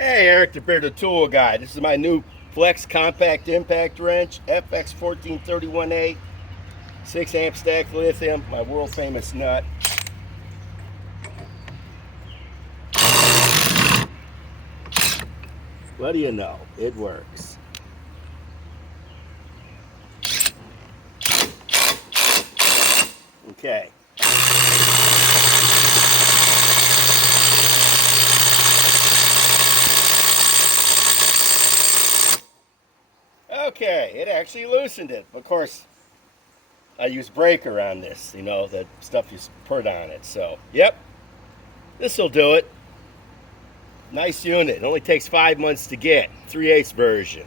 Hey, Eric the Bearded Tool Guy. This is my new Flex Compact Impact Wrench, FX1431-A, 6 amp stack lithium, my world famous nut. What do you know? It works. Okay. Okay, it actually loosened it. Of course, I use breaker on this, you know, that stuff you put on it. So, yep, this will do it. Nice unit. It only takes 5 months to get. 3/8 version.